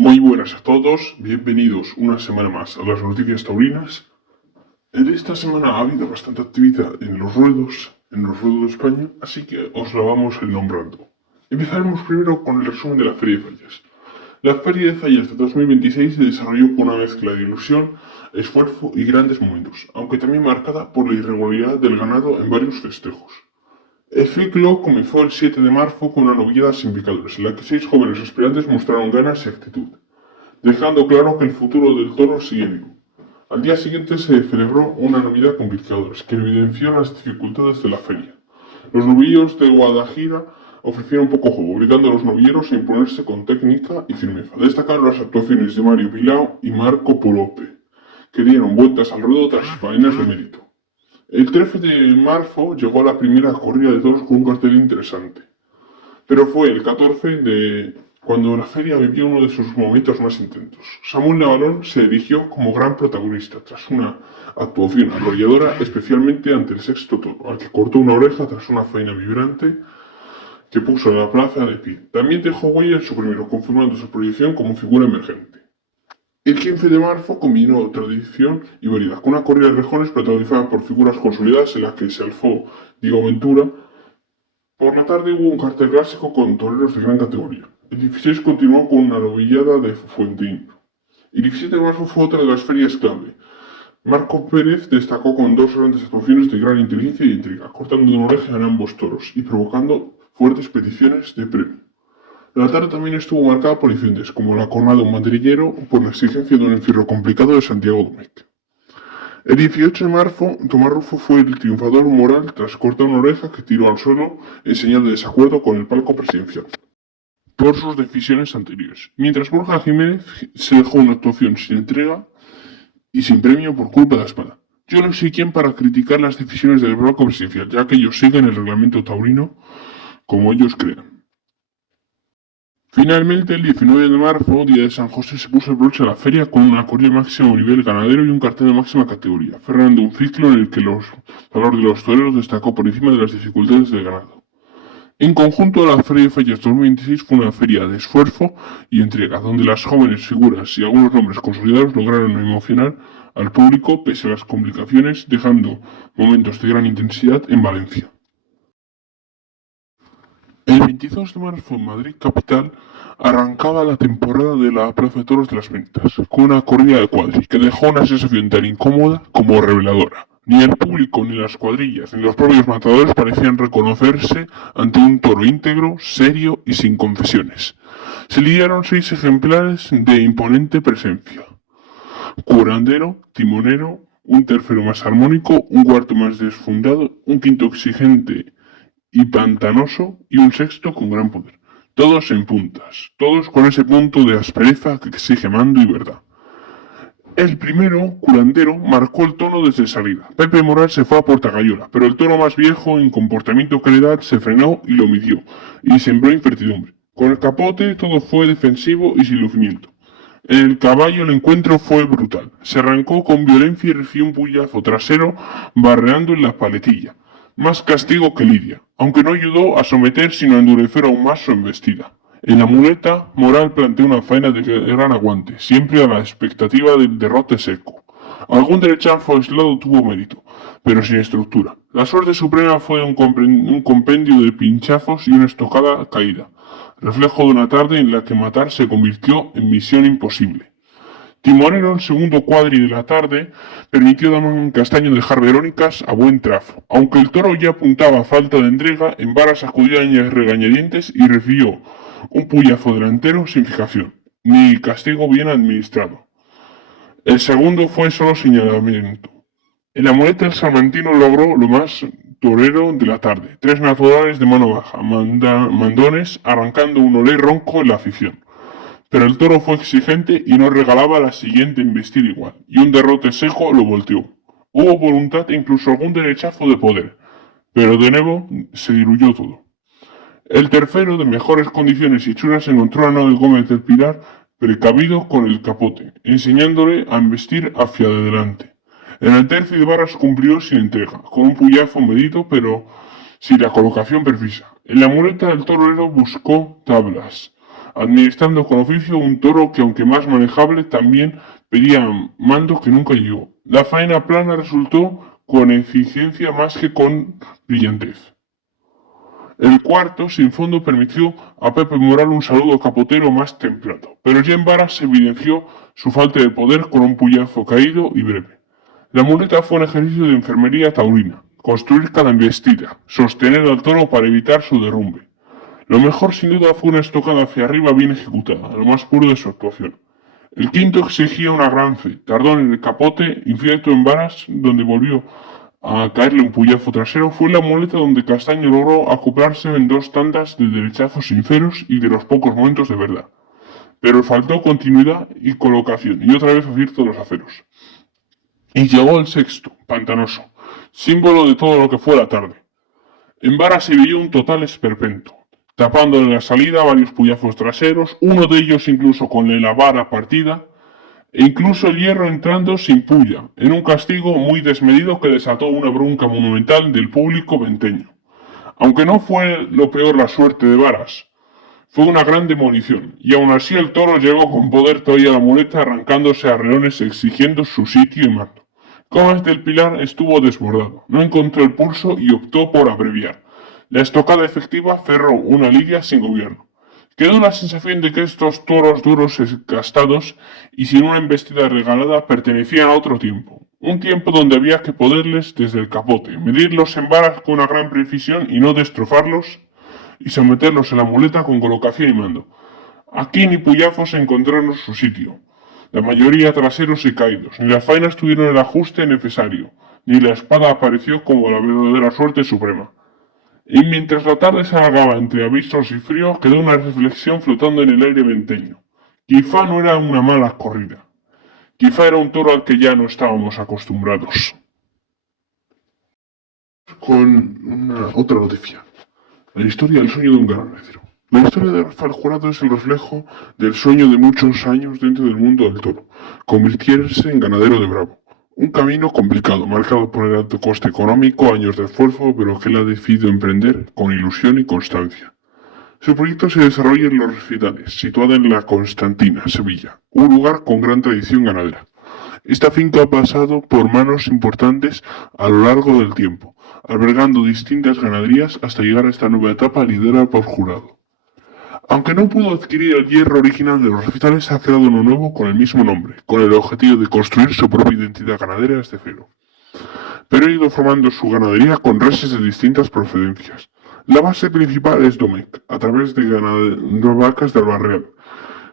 Muy buenas a todos, bienvenidos una semana más a las noticias taurinas. En esta semana ha habido bastante actividad en los ruedos de España, así que os la vamos a ir nombrando. Empezaremos primero con el resumen de la Feria de Fallas. La Feria de Fallas de 2026 se desarrolló con una mezcla de ilusión, esfuerzo y grandes momentos, aunque también marcada por la irregularidad del ganado en varios festejos. El ciclo comenzó el 7 de marzo con una novillada sin picadores, en la que 6 jóvenes aspirantes mostraron ganas y actitud, dejando claro que el futuro del toro sigue vivo. Al día siguiente se celebró una novillada con picadores, que evidenció las dificultades de la feria. Los novillos de Guadajira ofrecieron poco juego, obligando a los novilleros a imponerse con técnica y firmeza. Destacaron las actuaciones de Mario Pilao y Marco Polope, que dieron vueltas al ruedo tras faenas de mérito. El 13 de marzo llegó a la primera corrida de toros con un cartel interesante, pero fue el 14 de cuando la feria vivió uno de sus momentos más intensos. Samuel Navalón se erigió como gran protagonista tras una actuación arrolladora, especialmente ante el sexto toro, al que cortó una oreja tras una faena vibrante que puso en la plaza de pie. También dejó huella en su primero, confirmando su proyección como figura emergente. El 15 de marzo combinó tradición y variedad, con una corrida de rejones protagonizada por figuras consolidadas en la que se alzó Diego Ventura. Por la tarde hubo un cartel clásico con toreros de gran categoría. El 16 continuó con una novillada de Fuentín. El 17 de marzo fue otra de las ferias clave. Marco Pérez destacó con dos grandes actuaciones de gran inteligencia y intriga, cortando de una oreja en ambos toros y provocando fuertes peticiones de premio. La tarde también estuvo marcada por incidentes, como la cornada de un madrillero por la exigencia de un encierro complicado de Santiago Domecq. El 18 de marzo, Tomás Rufo fue el triunfador moral tras cortar una oreja que tiró al suelo en señal de desacuerdo con el palco presidencial por sus decisiones anteriores, mientras Borja Jiménez se dejó una actuación sin entrega y sin premio por culpa de la espada. Yo no soy quien para criticar las decisiones del palco presidencial, ya que ellos siguen el reglamento taurino como ellos crean. Finalmente, el 19 de marzo, día de San José, se puso el broche a la feria con una corrida máxima a nivel ganadero y un cartel de máxima categoría, cerrando un ciclo en el que el valor de los toreros destacó por encima de las dificultades del ganado. En conjunto, la Feria de Fallas 2026 fue una feria de esfuerzo y entrega, donde las jóvenes figuras y algunos nombres consolidados lograron emocionar al público pese a las complicaciones, dejando momentos de gran intensidad en Valencia. El 22 de marzo en Madrid capital arrancaba la temporada de la Plaza de Toros de las Ventas, con una corrida de cuadri que dejó una sensación tan incómoda como reveladora. Ni el público, ni las cuadrillas, ni los propios matadores parecían reconocerse ante un toro íntegro, serio y sin confesiones. Se lidiaron 6 ejemplares de imponente presencia. Curandero, timonero, un tercero más armónico, un cuarto más desfundado, un quinto exigente y pantanoso y un sexto con gran poder. Todos en puntas, todos con ese punto de aspereza que exige mando y verdad. El primero, curandero, marcó el tono desde salida. Pepe Moral se fue a Portagayola, pero el toro más viejo en comportamiento que la edad se frenó y lo midió, y sembró incertidumbre. Con el capote todo fue defensivo y sin lucimiento. En el caballo el encuentro fue brutal. Se arrancó con violencia y recibió un puyazo trasero barreando en la paletilla. Más castigo que lidia, aunque no ayudó a someter sino a endurecer aún más su embestida. En la muleta, Moral planteó una faena de gran aguante, siempre a la expectativa del derrote seco. Algún derechazo aislado tuvo mérito, pero sin estructura. La suerte suprema fue un compendio de pinchazos y una estocada caída, reflejo de una tarde en la que matar se convirtió en misión imposible. Timonero, el segundo cuadri de la tarde, permitió a Damián Castaño dejar Verónicas a buen trazo. Aunque el toro ya apuntaba a falta de entrega, en varas acudió a regañadientes y recibió un puyazo delantero sin fijación, ni castigo bien administrado. El segundo fue solo señalamiento. En la muleta el salmantino logró lo más torero de la tarde, 3 naturales de mano baja, mandones, arrancando un olé ronco en la afición. Pero el toro fue exigente y no regalaba la siguiente embestida igual, y un derrote seco lo volteó. Hubo voluntad e incluso algún derechazo de poder, pero de nuevo se diluyó todo. El tercero, de mejores condiciones y churas, encontró a Noel Gómez del Pilar precavido con el capote, enseñándole a embestir hacia adelante. En el tercio de barras cumplió sin entrega, con un puyazo medido pero sin la colocación precisa. En la muleta el torero buscó tablas, administrando con oficio un toro que, aunque más manejable, también pedía mando que nunca llegó. La faena plana resultó con eficiencia más que con brillantez. El cuarto, sin fondo, permitió a Pepe Moral un saludo capotero más templado, pero ya en varas se evidenció su falta de poder con un puyazo caído y breve. La muleta fue un ejercicio de enfermería taurina, construir cada embestida, sostener al toro para evitar su derrumbe. Lo mejor sin duda fue una estocada hacia arriba bien ejecutada, lo más puro de su actuación. El quinto exigía una gran fe, tardó en el capote, infierto en varas, donde volvió a caerle un puyazo trasero, fue la muleta donde Castaño logró acoplarse en dos tandas de derechazos sinceros y de los pocos momentos de verdad. Pero faltó continuidad y colocación, y otra vez acierto los aceros. Y llegó el sexto, pantanoso, símbolo de todo lo que fue la tarde. En vara se vio un total esperpento, tapándole la salida a varios puyazos traseros, uno de ellos incluso con la vara partida, e incluso el hierro entrando sin puya, en un castigo muy desmedido que desató una bronca monumental del público venteño. Aunque no fue lo peor la suerte de varas, fue una gran demolición, y aún así el toro llegó con poder todavía a la muleta arrancándose a reones exigiendo su sitio y mando. Gómez del Pilar estuvo desbordado, no encontró el pulso y optó por abreviar. La estocada efectiva cerró una lidia sin gobierno. Quedó la sensación de que estos toros duros, gastados y sin una embestida regalada pertenecían a otro tiempo. Un tiempo donde había que poderles desde el capote, medirlos en varas con una gran precisión y no destrofarlos y someterlos en la muleta con colocación y mando. Aquí ni puyazos encontraron su sitio. La mayoría traseros y caídos, ni las faenas tuvieron el ajuste necesario, ni la espada apareció como la verdadera suerte suprema. Y mientras la tarde se alargaba entre avisos y frío, quedó una reflexión flotando en el aire venteño. Quizá no era una mala corrida. Quizá era un toro al que ya no estábamos acostumbrados. Con otra noticia. La historia del sueño de un ganadero. La historia de Rafael Jurado es el reflejo del sueño de muchos años dentro del mundo del toro, convirtiéndose en ganadero de Bravo. Un camino complicado, marcado por el alto coste económico, años de esfuerzo, pero que él ha decidido emprender con ilusión y constancia. Su proyecto se desarrolla en Los Recitales, situada en La Constantina, Sevilla, un lugar con gran tradición ganadera. Esta finca ha pasado por manos importantes a lo largo del tiempo, albergando distintas ganaderías hasta llegar a esta nueva etapa liderada por Jurado. Aunque no pudo adquirir el hierro original de Los Recitales, ha creado uno nuevo con el mismo nombre, con el objetivo de construir su propia identidad ganadera desde cero. Pero ha ido formando su ganadería con reses de distintas procedencias. La base principal es Domecq, a través de vacas de Albarreal,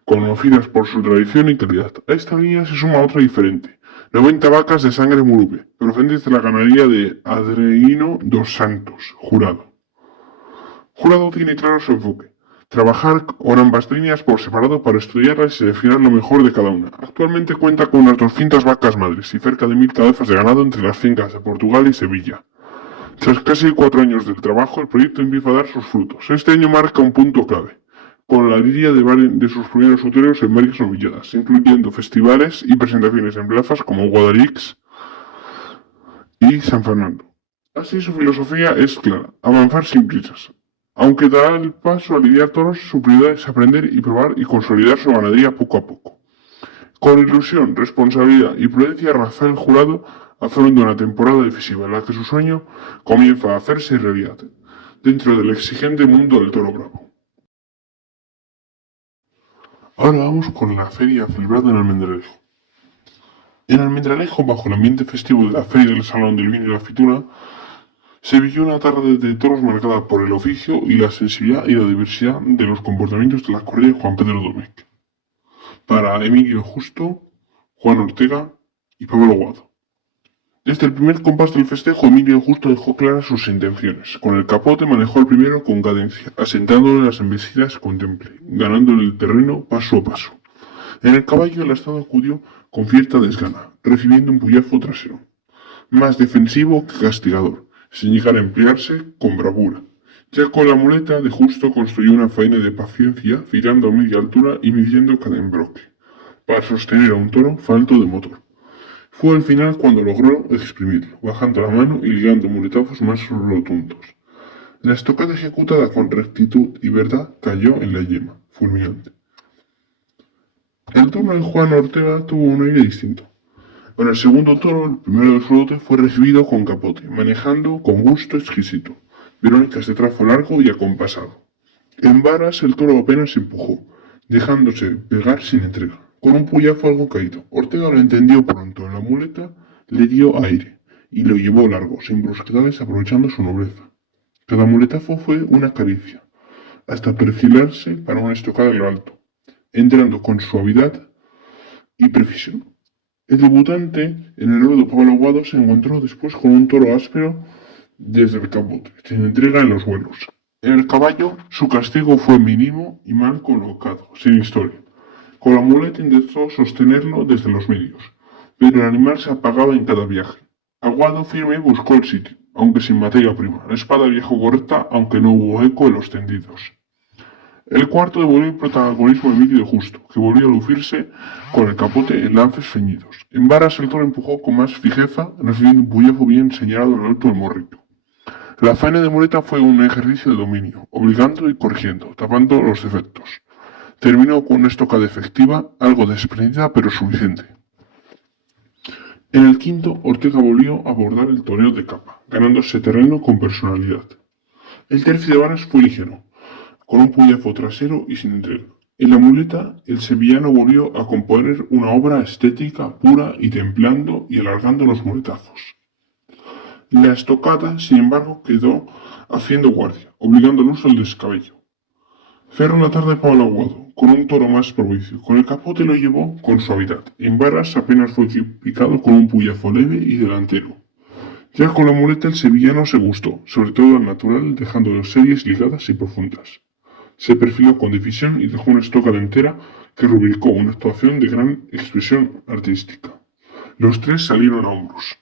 conocidas por su tradición y calidad. A esta línea se suma otra diferente, 90 vacas de sangre Murupe, procedentes de la ganadería de Adreino dos Santos, Jurado. Jurado tiene claro su enfoque, trabajar con ambas líneas por separado para estudiarlas y seleccionar lo mejor de cada una. Actualmente cuenta con unas 200 vacas madres y cerca de 1000 cabezas de ganado entre las fincas de Portugal y Sevilla. Tras casi 4 años del trabajo, el proyecto empieza a dar sus frutos. Este año marca un punto clave, con la lidia de sus primeros uteros en varias novilladas, incluyendo festivales y presentaciones en plazas como Guadalix y San Fernando. Así su filosofía es clara, avanzar sin prisas. Aunque dará el paso a lidiar toros, su prioridad es aprender y probar y consolidar su ganadería poco a poco. Con ilusión, responsabilidad y prudencia, Rafael Jurado afronta una temporada decisiva en la que su sueño comienza a hacerse realidad, dentro del exigente mundo del toro bravo. Ahora vamos con la feria celebrada en Almendralejo. En Almendralejo, bajo el ambiente festivo de la Feria del Salón del Vino y la Fritura, se vivió una tarde de toros marcada por el oficio y la sensibilidad y la diversidad de los comportamientos de la corrida de Juan Pedro Domecq. Para Emilio Justo, Juan Ortega y Pablo Guado. Desde el primer compás del festejo, Emilio Justo dejó claras sus intenciones. Con el capote manejó el primero con cadencia, asentándole las embestidas con temple, ganándole el terreno paso a paso. En el caballo el estado acudió con cierta desgana, recibiendo un puyazo trasero, más defensivo que castigador, sin llegar a emplearse con bravura. Ya con la muleta de Justo construyó una faena de paciencia, girando a media altura y midiendo cada embroque, para sostener a un toro falto de motor. Fue al final cuando logró exprimirlo, bajando la mano y ligando muletazos más rotundos. La estocada ejecutada con rectitud y verdad cayó en la yema, fulminante. El turno de Juan Ortega tuvo un aire distinto. En el segundo toro, el primero de su lote fue recibido con capote, manejando con gusto exquisito. Verónica de trazo largo y acompasado. En varas el toro apenas se empujó, dejándose pegar sin entrega. Con un puyazo algo caído, Ortega lo entendió pronto. En la muleta le dio aire y lo llevó largo, sin brusquedades, aprovechando su nobleza. Cada muletazo fue una caricia, hasta perfilarse para una estocada en lo alto, entrando con suavidad y precisión. El debutante en el ruedo Pablo Aguado se encontró después con un toro áspero desde el capote, sin entrega en los vuelos. En el caballo, su castigo fue mínimo y mal colocado, sin historia. Con la muleta intentó sostenerlo desde los medios, pero el animal se apagaba en cada viaje. Aguado firme buscó el sitio, aunque sin materia prima. La espada viajó correcta, aunque no hubo eco en los tendidos. El cuarto devolvió el protagonismo a Emilio de Justo, que volvió a lucirse con el capote en lances ceñidos. En varas el toro empujó con más fijeza, recibiendo un puyazo bien señalado en el alto del morrillo. La faena de muleta fue un ejercicio de dominio, obligando y corrigiendo, tapando los defectos. Terminó con una estocada efectiva, algo desprendida pero suficiente. En el quinto, Ortega volvió a abordar el toreo de capa, ganándose terreno con personalidad. El tercio de varas fue ligero, con un puyazo trasero y sin entrega. En la muleta, el sevillano volvió a componer una obra estética pura y templando y alargando los muletazos. La estocada, sin embargo, quedó haciendo guardia, obligando al uso del descabello. Cerró la tarde Pablo Aguado, con un toro más propicio. Con el capote lo llevó con suavidad. En varas apenas fue picado con un puyazo leve y delantero. Ya con la muleta el sevillano se gustó, sobre todo al natural, dejando las series ligadas y profundas. Se perfiló con decisión y dejó una estocada entera que rubricó una actuación de gran expresión artística. Los tres salieron a hombros.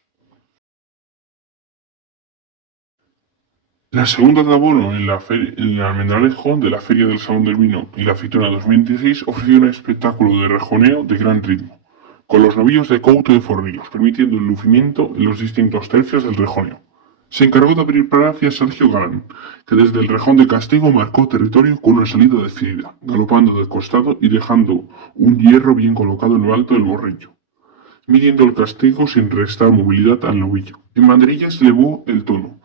La segunda de abono en el Almendralejo de la Feria del Salón del Vino y la Aceituna 2016 ofreció un espectáculo de rejoneo de gran ritmo, con los novillos de Couto de Forrillos, permitiendo el lucimiento en los distintos tercios del rejoneo. Se encargó de abrir pracia Sergio Galán, que desde el rejón de Castigo marcó territorio con una salida decidida, galopando de costado y dejando un hierro bien colocado en lo alto del morrillo, midiendo el castigo sin restar movilidad al novillo. En banderillas elevó el tono,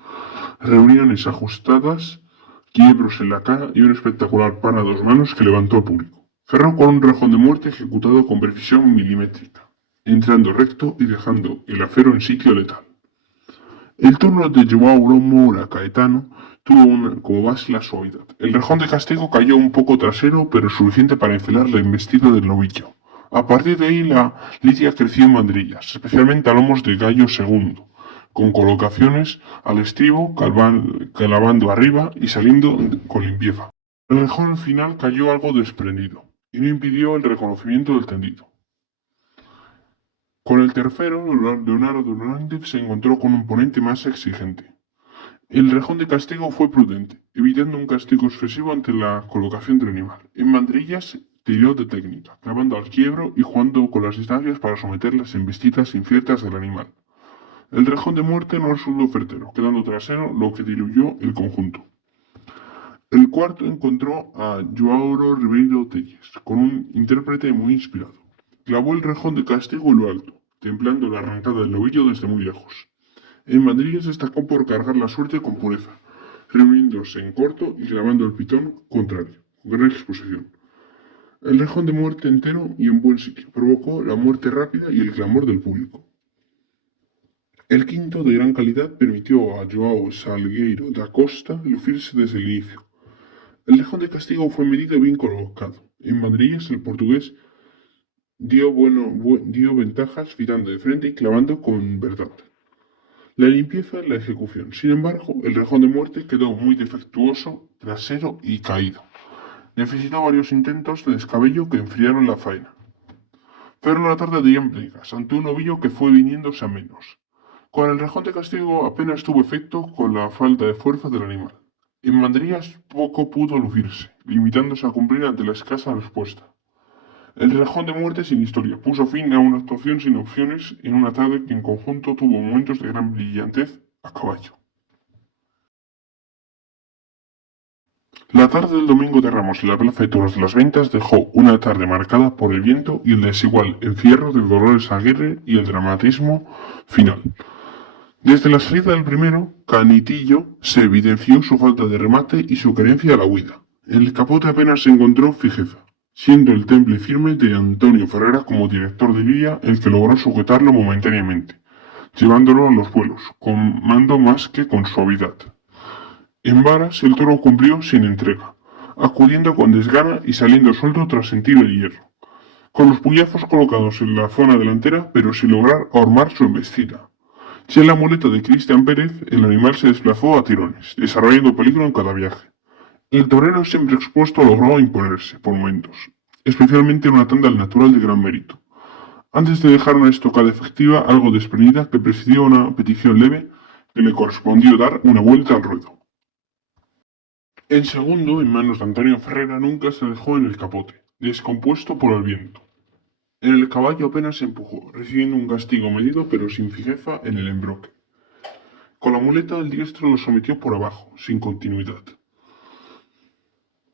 reuniones ajustadas, quiebros en la cara y un espectacular par a dos manos que levantó al público. Cerró con un rejón de muerte ejecutado con precisión milimétrica, entrando recto y dejando el acero en sitio letal. El turno de Joao Moura Caetano tuvo como base la suavidad. El rejón de castigo cayó un poco trasero, pero suficiente para enfilar la embestida del novillo. A partir de ahí la lidia creció en banderillas, especialmente a lomos de Gallo II, con colocaciones al estribo, clavando arriba y saliendo con limpieza. El rejón final cayó algo desprendido y no impidió el reconocimiento del tendido. Con el tercero, Leonardo Hernández se encontró con un oponente más exigente. El rejón de castigo fue prudente, evitando un castigo excesivo ante la colocación del animal. En banderillas tiró de técnica, clavando al quiebro y jugando con las distancias para someter las embestidas inciertas del animal. El rejón de muerte no resultó certero, quedando trasero, lo que diluyó el conjunto. El cuarto encontró a Joao Ribeiro Telles, con un intérprete muy inspirado. Clavó el rejón de castigo en lo alto, templando la arrancada del novillo desde muy lejos. En Madrid se destacó por cargar la suerte con pureza, reuniéndose en corto y clavando el pitón contrario, con gran exposición. El rejón de muerte entero y en buen sitio provocó la muerte rápida y el clamor del público. El quinto, de gran calidad, permitió a Joao Salgueiro da Costa lucirse desde el inicio. El rejón de castigo fue medido y bien colocado. En banderillas el portugués dio ventajas virando de frente y clavando con verdad. La limpieza en la ejecución. Sin embargo, el rejón de muerte quedó muy defectuoso, trasero y caído. Necesitó varios intentos de descabello que enfriaron la faena. Pero la tarde de brigas ante un novillo que fue viniéndose a menos. Con el rejón de castigo apenas tuvo efecto con la falta de fuerza del animal. En banderillas poco pudo lucirse, limitándose a cumplir ante la escasa respuesta. El rejón de muerte sin historia puso fin a una actuación sin opciones en una tarde que en conjunto tuvo momentos de gran brillantez a caballo. La tarde del domingo de Ramos en la Plaza de Toros de las Ventas dejó una tarde marcada por el viento y el desigual encierro de Dolores Aguirre y el dramatismo final. Desde la salida del primero, Canitillo se evidenció su falta de remate y su carencia a la huida. En el capote apenas se encontró fijeza, siendo el temple firme de Antonio Ferrera como director de lidia el que logró sujetarlo momentáneamente, llevándolo a los vuelos, con mando más que con suavidad. En varas el toro cumplió sin entrega, acudiendo con desgana y saliendo suelto tras sentir el hierro, con los puyazos colocados en la zona delantera pero sin lograr ahormar su embestida. Ya en la muleta de Cristian Pérez, el animal se desplazó a tirones, desarrollando peligro en cada viaje. El torero siempre expuesto logró imponerse, por momentos, especialmente en una tanda al natural de gran mérito, antes de dejar una estocada efectiva algo desprendida que presidió una petición leve que le correspondió dar una vuelta al ruedo. El segundo, en manos de Antonio Ferrera, nunca se dejó en el capote, descompuesto por el viento. En el caballo apenas se empujó, recibiendo un castigo medido pero sin fijeza en el embroque. Con la muleta el diestro lo sometió por abajo, sin continuidad,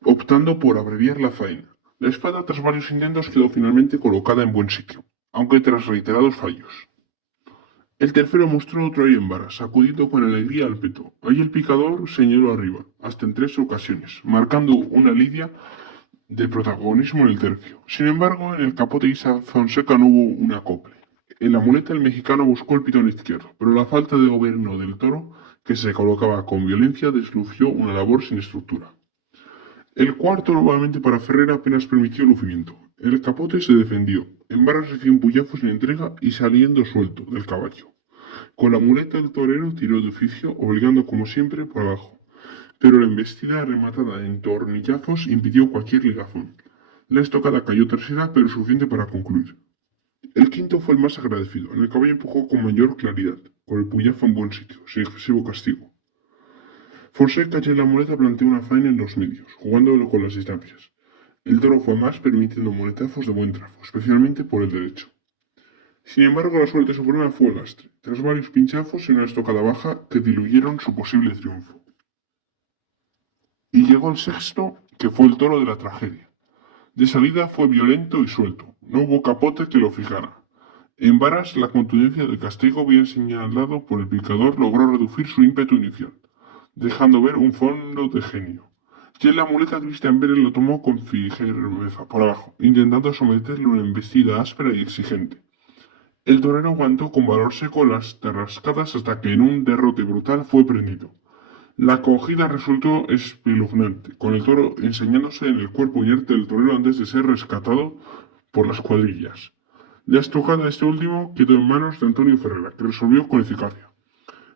optando por abreviar la faena. La espada, tras varios intentos, quedó finalmente colocada en buen sitio, aunque tras reiterados fallos. El tercero mostró otro ahí en varas, sacudiendo con alegría al peto. Ahí el picador señaló arriba, hasta en 3 ocasiones, marcando una lidia de protagonismo en el tercio. Sin embargo, en el capote Isa Fonseca no hubo un acople. En la muleta el mexicano buscó el pitón izquierdo, pero la falta de gobierno del toro, que se colocaba con violencia, deslució una labor sin estructura. El cuarto, nuevamente para Ferrera, apenas permitió el lucimiento. El capote se defendió, en varas recibió un puyazo sin entrega y saliendo suelto del caballo. Con la muleta el torero tiró de oficio, obligando como siempre por abajo, pero la embestida rematada en tornillazos impidió cualquier ligazón. La estocada cayó tercera, pero suficiente para concluir. El quinto fue el más agradecido. En el caballo empujó con mayor claridad, con el puñazo en buen sitio, sin excesivo castigo. Fonseca ya en la muleta planteó una faena en los medios, jugándolo con las distancias. El toro fue más, permitiendo muletazos de buen trafo, especialmente por el derecho. Sin embargo, la suerte suprema fue el lastre, tras varios pinchazos y una estocada baja que diluyeron su posible triunfo. Y llegó el sexto, que fue el toro de la tragedia. De salida fue violento y suelto, no hubo capote que lo fijara. En varas, la contundencia del castigo bien señalado por el picador logró reducir su ímpetu inicial, dejando ver un fondo de genio. Y en la muleta Cristian Pérez lo tomó con firmeza por abajo, intentando someterle una embestida áspera y exigente. El torero aguantó con valor seco las tarrascadas hasta que en un derrote brutal fue prendido. La acogida resultó espeluznante, con el toro enseñándose en el cuerpo inerte del torero antes de ser rescatado por las cuadrillas. La estocada este último quedó en manos de Antonio Ferrera, que resolvió con eficacia.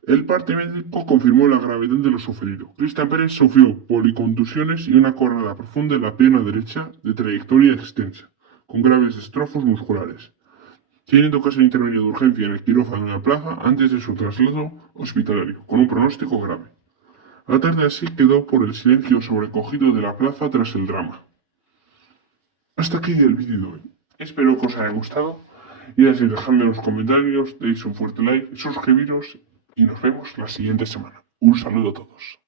El parte médico confirmó la gravedad de lo sufrido. Cristian Pérez sufrió policontusiones y una cornada profunda en la pierna derecha de trayectoria extensa, con graves destrozos musculares, teniendo que ser intervenido de urgencia en el quirófano de la plaza antes de su traslado hospitalario, con un pronóstico grave. La tarde así quedó por el silencio sobrecogido de la plaza tras el drama. Hasta aquí el vídeo de hoy. Espero que os haya gustado y así dejadme en los comentarios, deis un fuerte like, suscribiros y nos vemos la siguiente semana. Un saludo a todos.